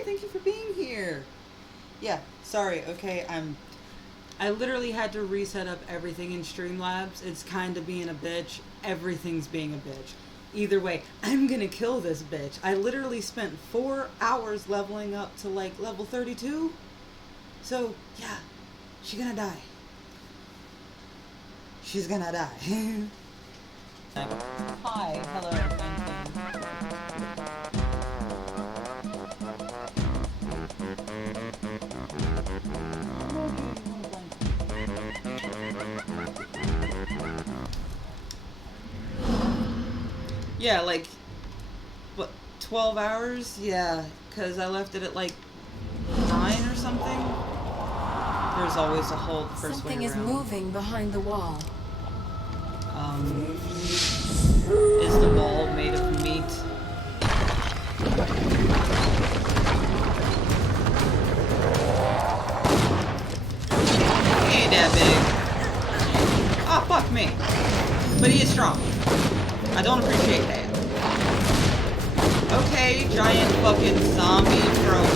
Hi, thank you for being here. Yeah, sorry, okay, I literally had to reset up everything in Streamlabs. It's kind of being a bitch. Everything's being a bitch. Either way, I'm gonna kill this bitch. I literally spent 4 hours leveling up to like level 32. So, yeah, she's gonna die. She's gonna die. Hi, hello, yeah, like, what, 12 hours? Yeah, because I left it at like 9 or something. There's always a hold first way around. Something is moving behind the wall. Is the wall made of meat? He ain't that big. Ah, fuck me. But he is strong. I don't appreciate that. Okay, giant fucking zombie from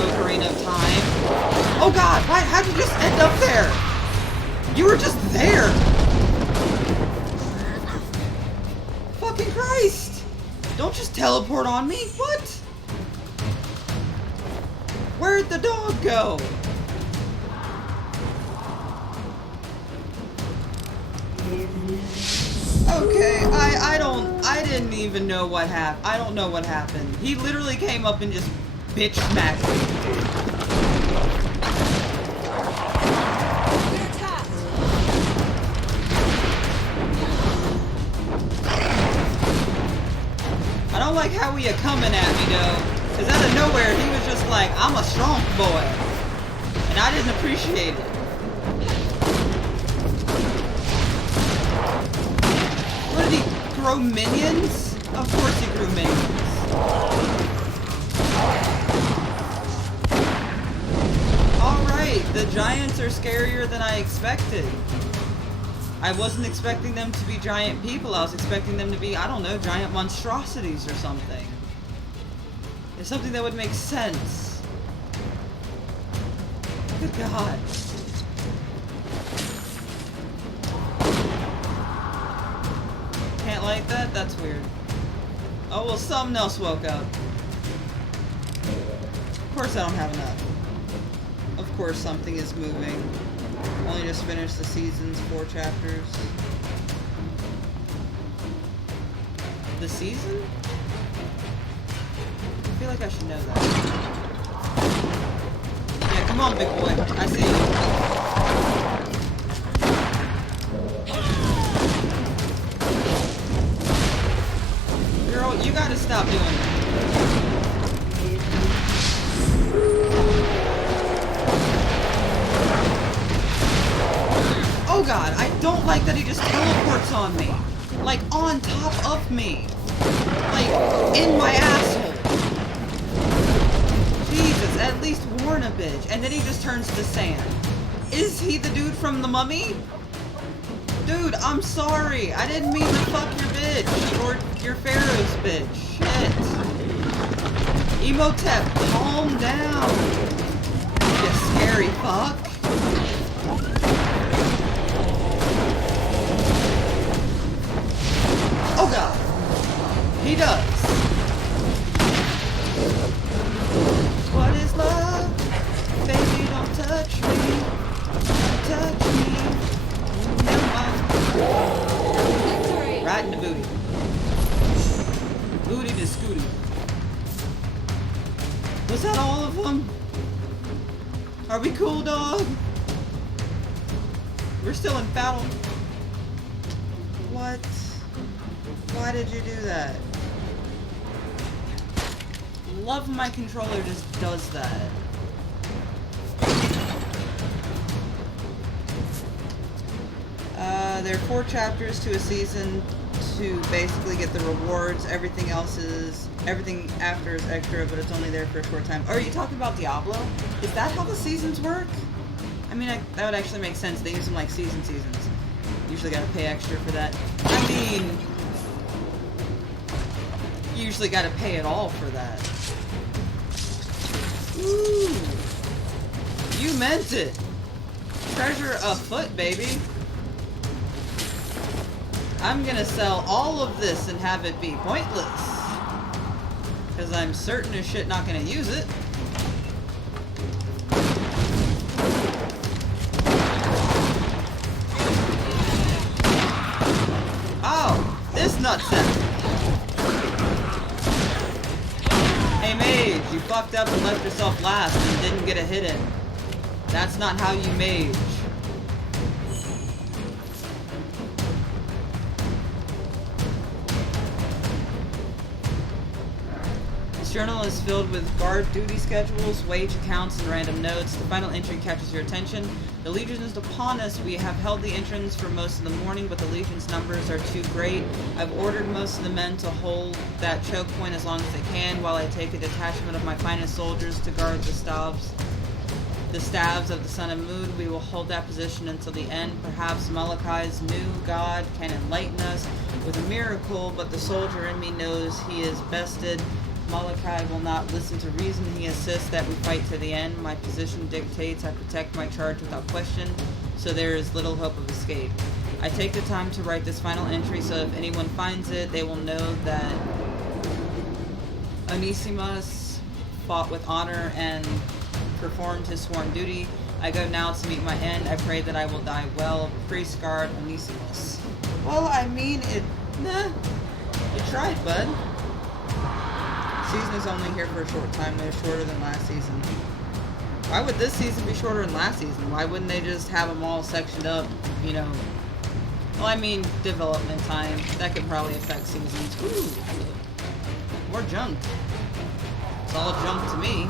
Ocarina of Time. Oh god, why? How'd you just end up there? You were just there! Fucking Christ! Don't just teleport on me, what? Where'd the dog go? Okay, I didn't even know what happened. I don't know what happened. He literally came up and just bitch smacked me. I don't like how he coming at me though, because out of nowhere he was just like, I'm a strong boy. And I didn't appreciate it. What did he grow minions? Of course he grew minions. Alright, the giants are scarier than I expected. I wasn't expecting them to be giant people. I was expecting them to be, I don't know, giant monstrosities or something. It's something that would make sense. Good God. Can't like that? That's weird. Oh, well, something else woke up. Of course I don't have enough. Of course something is moving. Only just finished the season's 4 chapters. The season? I feel like I should know that. Yeah, come on, big boy. I see you. Girl, you gotta stop doing that. Oh god, I don't like that he just teleports on me. Like, on top of me. Like, in my asshole. Jesus, at least warn a bitch. And then he just turns to sand. Is he the dude from The Mummy? Dude, I'm sorry. I didn't mean to fuck your bitch. Or your Pharaoh's bitch. Shit. Emotep, calm down. You scary fuck. Oh god. He does. What is love? Baby, don't touch me. Don't touch me. No, right in the booty. Booty to scooty. Was that all of them? Are we cool, dog? We're still in battle. What? Why did you do that? Love my controller just does that. There are 4 chapters to a season to basically get the rewards. Everything after is extra, but it's only there for a short time. Are you talking about Diablo? Is that how the seasons work? I mean, that would actually make sense. They use them like seasons. Usually gotta pay extra for that. I mean, you usually gotta pay it all for that. meant it. Treasure afoot, baby. I'm gonna sell all of this and have it be pointless. Because I'm certain as shit not gonna use it. Oh, this nutsack. Hey mage, you fucked up and left yourself last and didn't get a hit in. That's not how you mage. This journal is filled with guard duty schedules, wage accounts, and random notes. The final entry catches your attention. The Legion is upon us. We have held the entrance for most of the morning, but the Legion's numbers are too great. I've ordered most of the men to hold that choke point as long as they can, while I take a detachment of my finest soldiers to guard the staves of the Sun and Moon. We will hold that position until the end. Perhaps Malachi's new god can enlighten us with a miracle, but the soldier in me knows he is bested. Malachi will not listen to reason. He insists that we fight to the end. My position dictates I protect my charge without question, so there is little hope of escape. I take the time to write this final entry so if anyone finds it, they will know that Onesimus fought with honor and performed his sworn duty. I go now to meet my end. I pray that I will die well. Priest guard Onesimus. Well, I mean, you tried, bud. Season is only here for a short time, though shorter than last season. Why would this season be shorter than last season? Why wouldn't they just have them all sectioned up, you know? Well, I mean, development time. That could probably affect seasons. Ooh, more junk. It's all junk to me.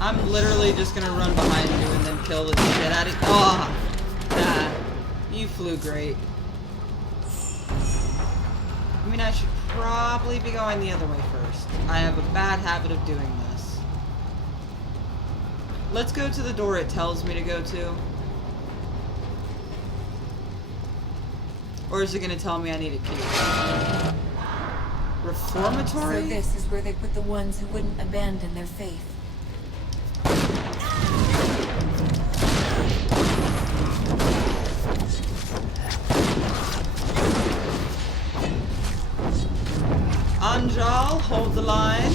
I'm literally just gonna run behind you and then kill the shit out of you. Oh, nah. You flew great. I mean, I should probably be going the other way first. I have a bad habit of doing this. Let's go to the door it tells me to go to. Or is it gonna tell me I need a key? Reformatory? So this is where they put the ones who wouldn't abandon their faith. Anjal, hold the line.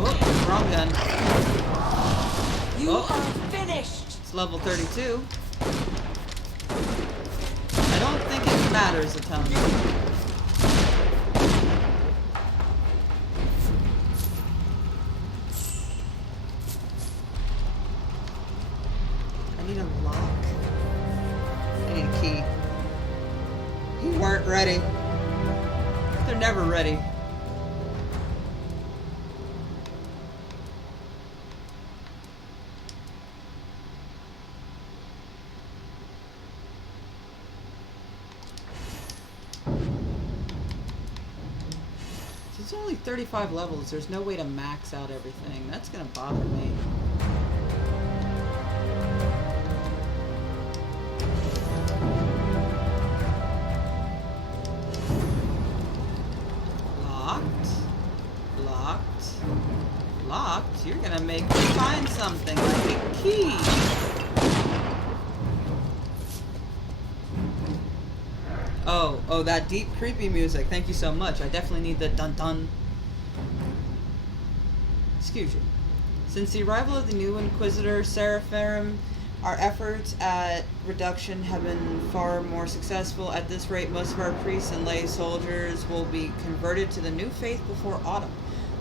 Oh, wrong gun. You are finished! It's level 32. I don't think it matters a ton. I need a lock. I need a key. You weren't ready. They're never ready. It's only 35 levels. There's no way to max out everything. That's gonna bother me. Locked? You're gonna make me find something like a key. Oh, that deep, creepy music. Thank you so much. I definitely need the dun-dun. Excuse you. Since the arrival of the new Inquisitor, Seraphim, our efforts at reduction have been far more successful. At this rate, most of our priests and lay soldiers will be converted to the new faith before autumn.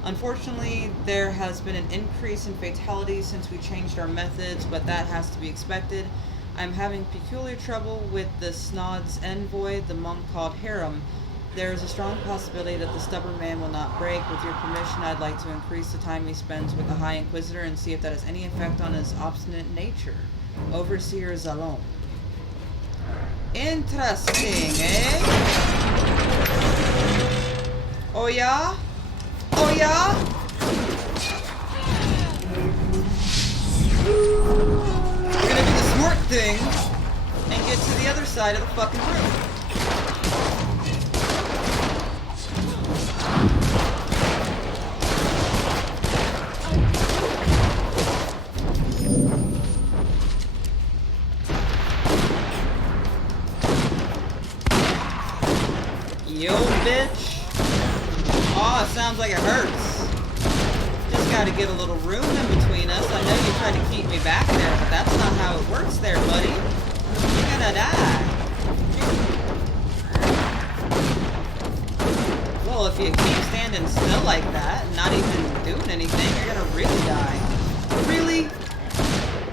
Unfortunately, there has been an increase in fatalities since we changed our methods, but that has to be expected. I'm having peculiar trouble with the Snod's envoy, the monk called Hiram. There is a strong possibility that the stubborn man will not break. With your permission, I'd like to increase the time he spends with the High Inquisitor and see if that has any effect on his obstinate nature. Overseer Zalon. Interesting, eh? Oh yeah? Oh yeah? We're gonna do the smart thing and get to the other side of the fucking room. Yo, bitch. Aw, it sounds like it hurts. Just gotta get a little room in between us. I know you tried to keep me back there, but that's not how it works there, buddy. You're gonna die. Well, if you keep standing still like that and not even doing anything, you're gonna really die. Really?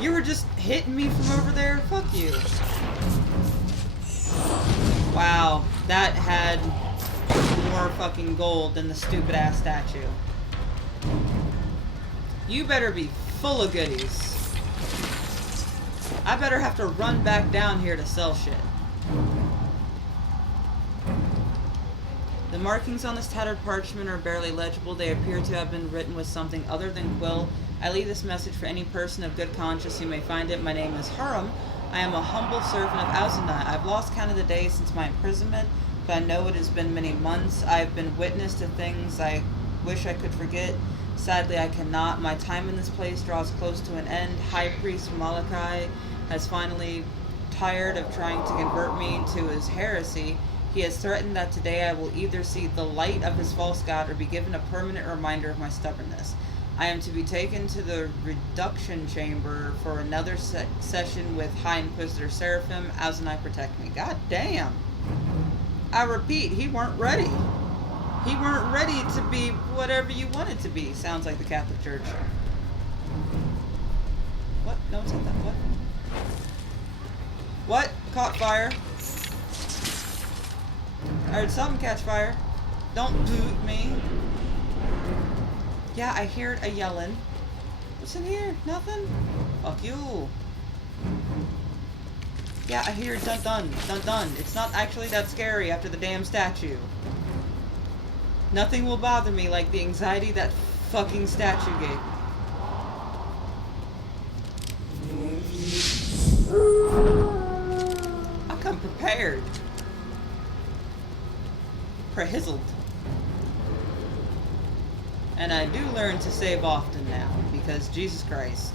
You were just hitting me from over there? Fuck you. Wow, that had more fucking gold than the stupid ass statue. You better be full of goodies. I better have to run back down here to sell shit. The markings on this tattered parchment are barely legible. They appear to have been written with something other than quill. I leave this message for any person of good conscience who may find it. My name is Hiram. I am a humble servant of Azunai. I've lost count of the days since my imprisonment, but I know it has been many months. I've been witness to things I wish I could forget. Sadly, I cannot. My time in this place draws close to an end. High Priest Malachi has finally tired of trying to convert me to his heresy. He has threatened that today I will either see the light of his false god or be given a permanent reminder of my stubbornness. I am to be taken to the reduction chamber for another session with High Inquisitor Seraphim. Azunai protect me. God damn. I repeat, he weren't ready. He weren't ready to be whatever you wanted to be. Sounds like the Catholic Church. What? No one said that. What? What? Caught fire. I heard something catch fire. Don't boot me. Yeah, I heard a yelling. What's in here? Nothing? Fuck you. Yeah, I hear dun dun, dun dun. It's not actually that scary after the damn statue. Nothing will bother me like the anxiety that fucking statue gave me. I come prepared. Prehizzled. And I do learn to save often now, because Jesus Christ.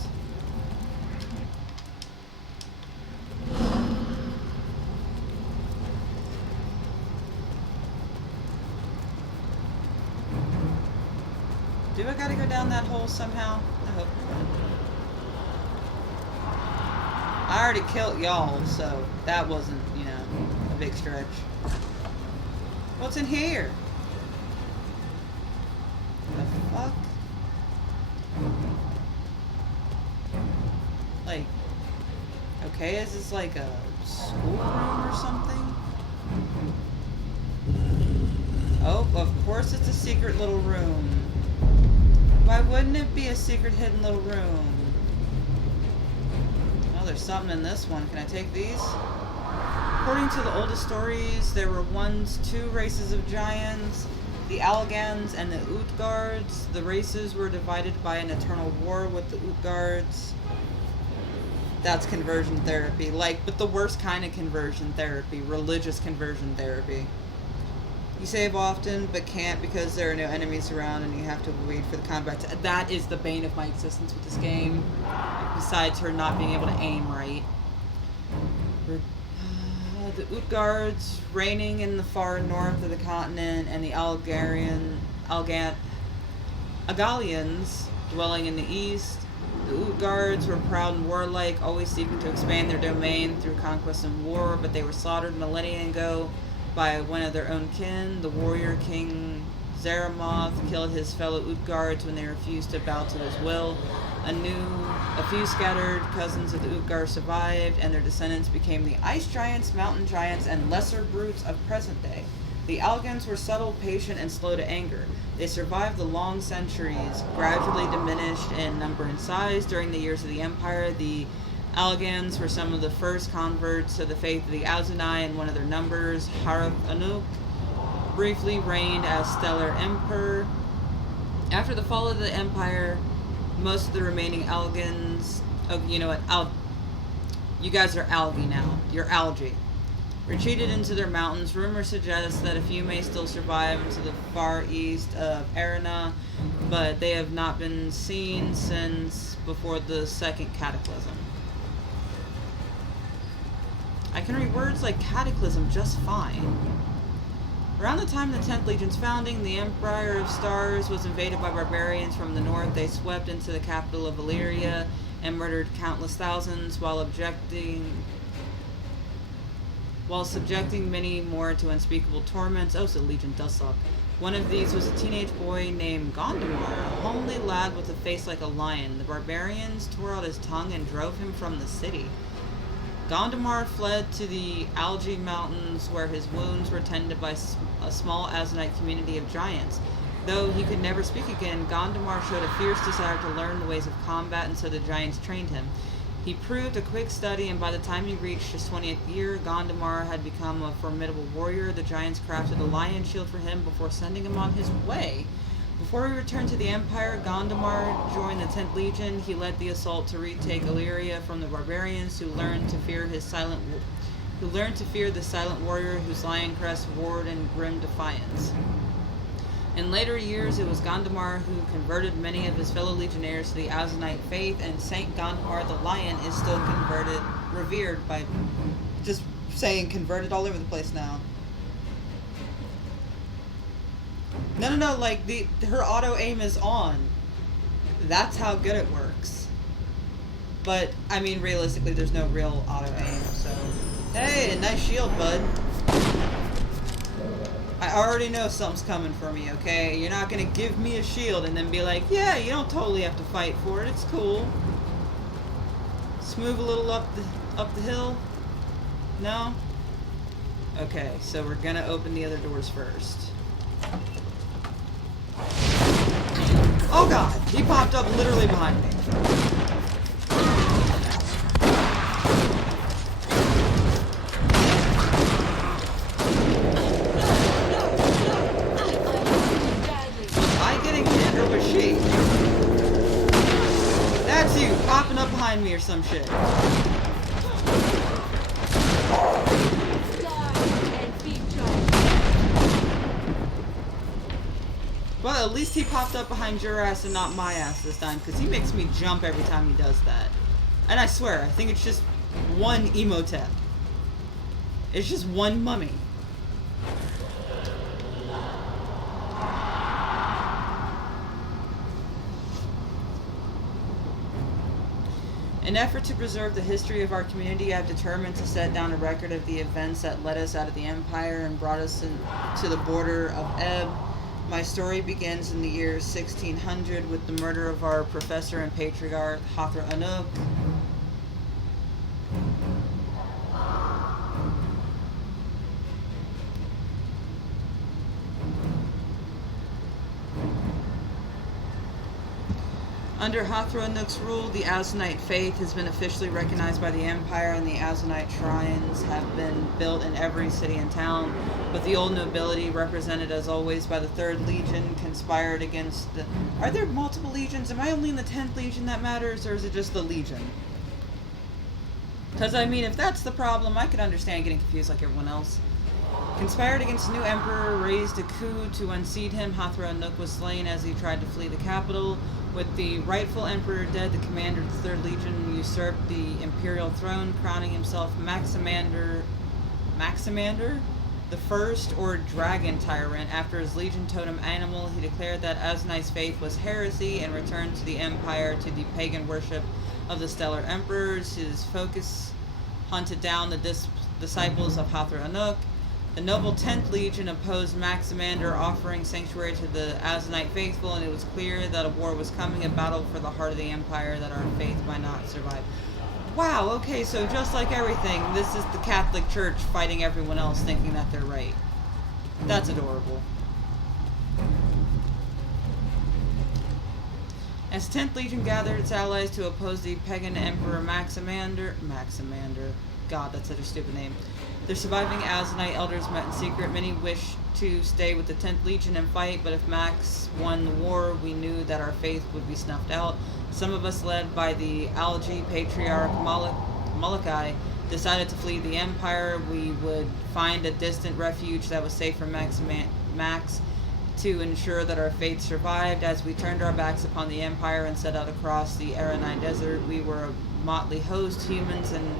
Do I gotta go down that hole somehow? I hope not. I already killed y'all, so that wasn't, you know, a big stretch. What's in here? The fuck? Like, okay, is this like a schoolroom or something? Oh, of course it's a secret little room. Why wouldn't it be a secret hidden little room? Oh, there's something in this one. Can I take these? According to the oldest stories, there were once two races of giants, the Algans and the Utgards. The races were divided by an eternal war with the Utgards. That's conversion therapy. Like, but the worst kind of conversion therapy. Religious conversion therapy. You save often, but can't because there are no enemies around and you have to wait for the combat. That is the bane of my existence with this game. Besides her not being able to aim right. The Utgards reigning in the far north of the continent, and the Agalians dwelling in the east. The Utgards were proud and warlike, always seeking to expand their domain through conquest and war, but they were slaughtered millennia ago by one of their own kin. The warrior king Zeramoth killed his fellow Utgards when they refused to bow to his will. A few scattered cousins of the Utgard survived, and their descendants became the ice giants, mountain giants, and lesser brutes of present day. The Algans were subtle, patient, and slow to anger. They survived the long centuries, gradually diminished in number and size. During the years of the Empire, the Algans were some of the first converts to the faith of the Azunai, and one of their numbers, Anuk, briefly reigned as Stellar Emperor. After the fall of the Empire, most of the remaining Algans... Oh, you know what? You guys are algae now. You're algae. Retreated into their mountains. Rumor suggests that a few may still survive into the far east of Arena, but they have not been seen since before the Second Cataclysm. I can read words like cataclysm just fine. Around the time of the 10th Legion's founding, the Empire of Stars was invaded by barbarians from the north. They swept into the capital of Valyria and murdered countless thousands while subjecting many more to unspeakable torments. Oh, so Legion does suck. One of these was a teenage boy named Gondomar, a homely lad with a face like a lion. The barbarians tore out his tongue and drove him from the city. Gondomar fled to the Algae Mountains, where his wounds were tended by a small Azunite community of giants. Though he could never speak again, Gondomar showed a fierce desire to learn the ways of combat, and so the giants trained him. He proved a quick study, and by the time he reached his 20th year, Gondomar had become a formidable warrior. The giants crafted a lion shield for him before sending him on his way. Before he returned to the Empire, Gondomar joined the 10th Legion. He led the assault to retake Illyria from the barbarians, who learned to fear the silent warrior whose lion crest roared in grim defiance. In later years, it was Gondomar who converted many of his fellow legionnaires to the Azunite faith, and Saint Gondomar the Lion is still revered by... Just saying converted all over the place now. No, like, her auto-aim is on. That's how good it works. But, I mean, realistically, there's no real auto-aim, so... Hey, nice shield, bud. I already know something's coming for me, okay? You're not gonna give me a shield and then be like, yeah, you don't totally have to fight for it, it's cool. Let's move a little up the hill. No? Okay, so we're gonna open the other doors first. Oh god! He popped up literally behind me. That's you, popping up behind me or some shit. Well, at least he popped up behind your ass and not my ass this time, because he makes me jump every time he does that. And I swear, I think it's just one Emotep. It's just one mummy. In an effort to preserve the history of our community, I've determined to set down a record of the events that led us out of the Empire and brought us to the border of Ebb. My story begins in the year 1600 with the murder of our professor and patriarch, Hathor Anuk. Under Hathor Anuk's rule, the Azunite faith has been officially recognized by the Empire, and the Azunite shrines have been built in every city and town. But the old nobility, represented as always by the 3rd Legion, conspired against the... Are there multiple legions? Am I only in the 10th Legion that matters, or is it just the Legion? Because, I mean, if that's the problem, I could understand getting confused like everyone else. Conspired against the new emperor, raised a coup to unseat him. Hathor Anuk was slain as he tried to flee the capital. With the rightful emperor dead, the commander of the 3rd Legion usurped the imperial throne, crowning himself Maximander the First, or Dragon Tyrant. After his legion totem animal, he declared that Azunite's faith was heresy and returned to the empire to the pagan worship of the stellar emperors. His focus hunted down the disciples of Hathor Anuk. The noble 10th Legion opposed Maximander, offering sanctuary to the Azunite faithful, and it was clear that a war was coming, a battle for the heart of the empire, that our faith might not survive. Wow, okay, so just like everything, this is the Catholic Church fighting everyone else, thinking that they're right. That's adorable. As 10th Legion gathered its allies to oppose the pagan Emperor Maximander, God, that's such a stupid name. The surviving Azanite elders met in secret. Many wished to stay with the 10th Legion and fight, but if Max won the war, we knew that our faith would be snuffed out. Some of us, led by the Algae Patriarch Molokai, decided to flee the Empire. We would find a distant refuge that was safe for Max to ensure that our faith survived. As we turned our backs upon the Empire and set out across the Aranai Desert, we were a motley host, humans and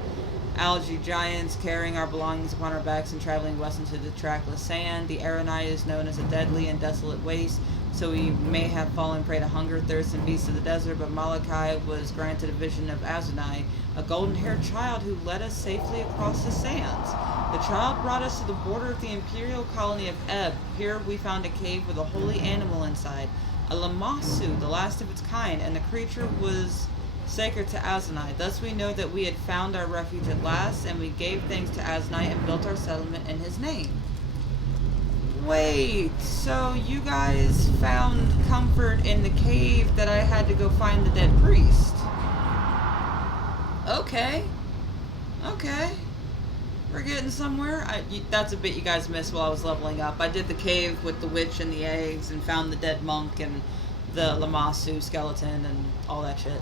algae giants, carrying our belongings upon our backs and traveling west into the trackless sand. The Aranai is known as a deadly and desolate waste, so we may have fallen prey to hunger, thirst, and beasts of the desert, but Malachi was granted a vision of Azunai, a golden-haired child who led us safely across the sands. The child brought us to the border of the imperial colony of Ebb. Here we found a cave with a holy animal inside, a Lamassu, the last of its kind, and the creature was sacred to Azunai. Thus we know that we had found our refuge at last, and we gave thanks to Azunai and built our settlement in his name. Wait, so you guys found comfort in the cave that I had to go find the dead priest? Okay. We're getting somewhere. That's a bit you guys missed while I was leveling up. I did the cave with the witch and the eggs and found the dead monk and the Lamassu skeleton and all that shit.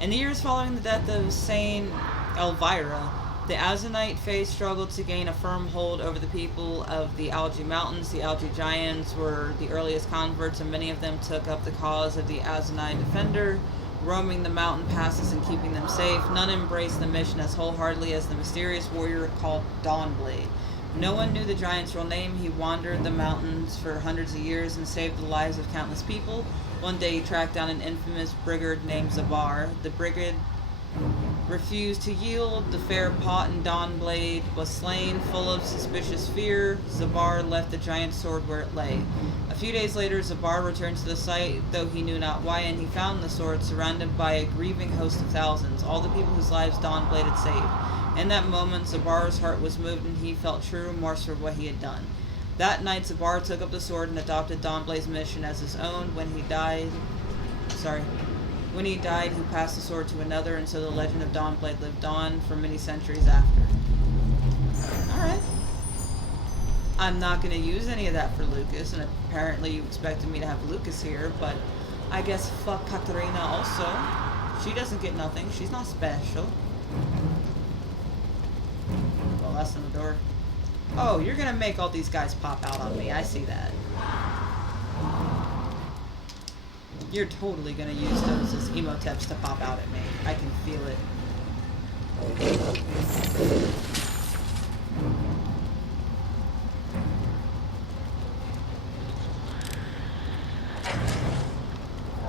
In the years following the death of Saint Elvira, the Azanite faith struggled to gain a firm hold over the people of the Algae Mountains. The Algae Giants were the earliest converts, and many of them took up the cause of the Azanite defender, roaming the mountain passes and keeping them safe. None embraced the mission as wholeheartedly as the mysterious warrior called Dawnblade. No one knew the giant's real name. He wandered the mountains for hundreds of years and saved the lives of countless people. One day he tracked down an infamous brigand named Zabar. The brigand refused to yield. The fair Pot Dawnblade was slain. Full of suspicious fear, Zabar left the giant's sword where it lay. A few days later, Zabar returned to the site, though he knew not why, and he found the sword surrounded by a grieving host of thousands, all the people whose lives Dawnblade had saved. In that moment, Zabar's heart was moved, and he felt true remorse for what he had done. That night, Zabar took up the sword and adopted Dawnblade's mission as his own. When he died, he passed the sword to another, and so the legend of Dawnblade lived on for many centuries after. Alright. I'm not going to use any of that for Lucas, and apparently you expected me to have Lucas here, but I guess fuck Katarina also. She doesn't get nothing. She's not special. Well, that's in the door. Oh, you're going to make all these guys pop out on me. I see that. You're totally going to use those as emoteps to pop out at me. I can feel it.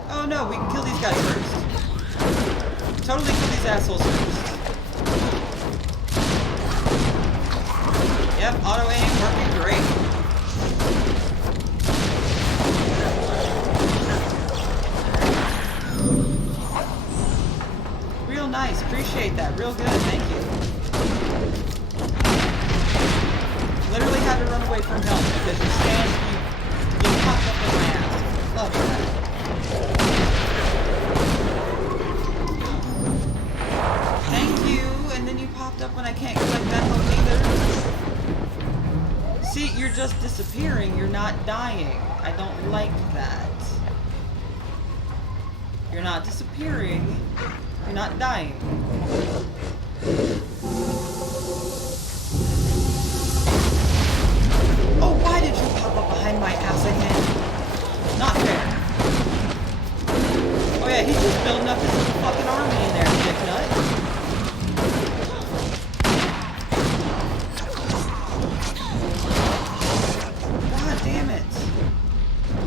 Oh no, we can kill these guys first. Totally kill these assholes first. Yep, auto aim working great. Real nice, appreciate that. Real good, thank you. Literally had to run away from help because you popped up in my ass. Love that. Thank you, and then you popped up when I can't collect that hope either. See, you're just disappearing, you're not dying. I don't like that. You're not disappearing, you're not dying. Oh, why did you pop up behind my ass again? Not fair. Oh yeah, he's just building up his little fucking army in there, dick nut. God damn it.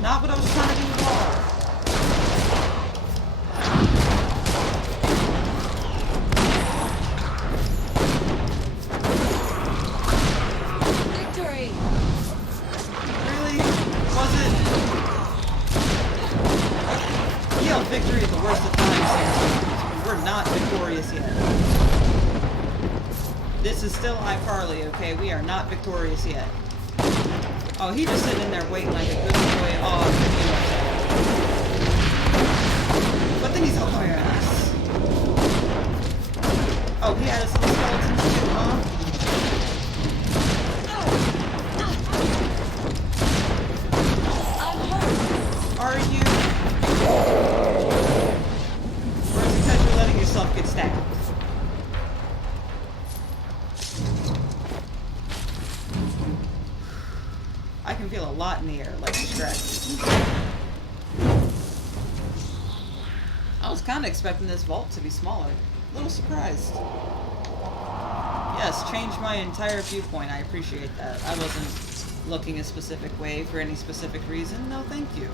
Not what I was trying to do at all. Victory! Really? Was it? Yell victory at the worst of times, Santos. We're not victorious yet. This is still iCarly, okay? We are not victorious yet. Oh, he just sitting in there waiting like a good boy. Oh, then he's on my ass. Oh, he had his little skeletons too, huh? Are you? Or is it because you're letting yourself get stabbed? I can feel a lot in the air, like stretch. I was kind of expecting this vault to be smaller. A little surprised. Yes, changed my entire viewpoint. I appreciate that. I wasn't looking a specific way for any specific reason. No, thank you.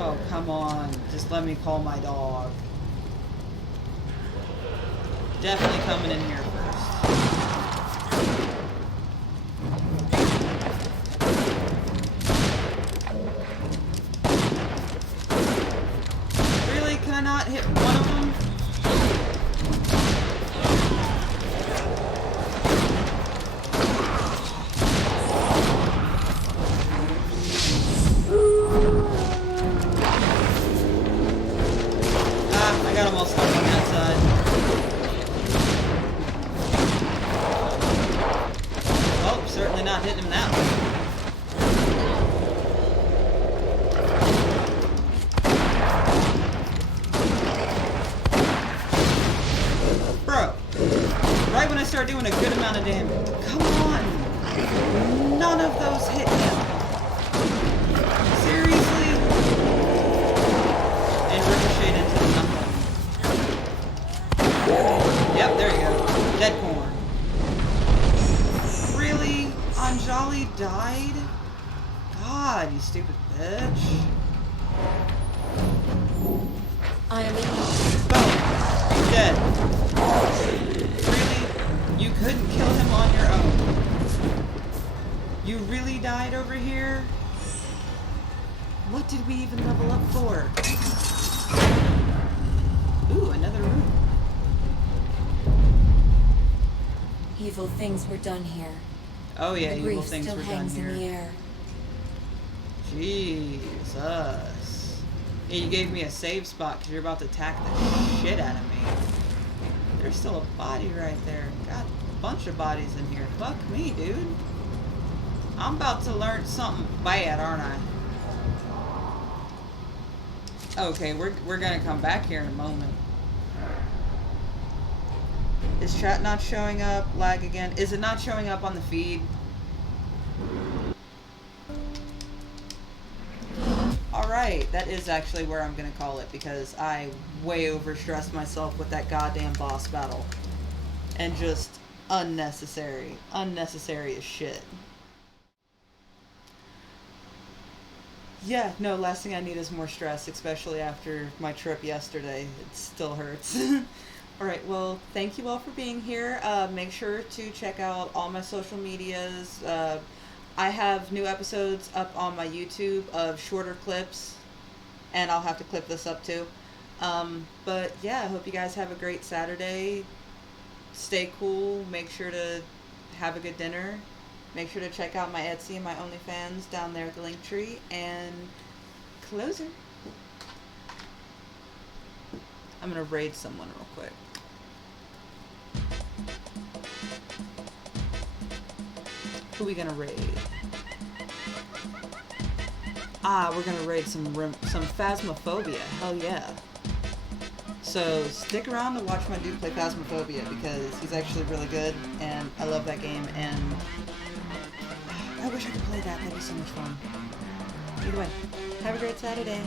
Oh, come on. Just let me call my dog. Definitely coming in here first. Really? Can I not hit one of them? Ah, I got them all stuck on that side. Oh, certainly not hitting him that way. Bro, right when I start doing a good amount of damage. Come on! None of those hit him. Seriously? And ricocheted into nothing. Yep, there you go. Dead corn. Really? Anjali died? God, you stupid bitch. I am in. Boom. Dead. Really? You couldn't kill him on your own. You really died over here? What did we even level up for? Ooh, another room. Evil things were done here. Oh yeah, The evil grief things still were done hangs in the here. air. Jesus. Yeah, you gave me a save spot because you're about to attack the shit out of me. There's still a body right there. Got a bunch of bodies in here. Fuck me, dude. I'm about to learn something bad, aren't I? Okay, we're gonna come back here in a moment. Is chat not showing up? Lag again? Is it not showing up on the feed? Alright, that is actually where I'm gonna call it because I way overstressed myself with that goddamn boss battle. And just unnecessary. Unnecessary as shit. Yeah, no, last thing I need is more stress, especially after my trip yesterday. It still hurts. Alright, well, thank you all for being here. Make sure to check out all my social medias. I have new episodes up on my YouTube of shorter clips, and I'll have to clip this up too. But yeah, I hope you guys have a great Saturday. Stay cool. Make sure to have a good dinner. Make sure to check out my Etsy and my Onlyfans down there at the Linktree. And closer. I'm gonna raid someone real quick. Who are we gonna raid? Ah, we're gonna raid some Phasmophobia. Hell yeah. So stick around to watch my dude play Phasmophobia because he's actually really good and I love that game and I wish I could play that. That'd be so much fun. Either way, have a great Saturday.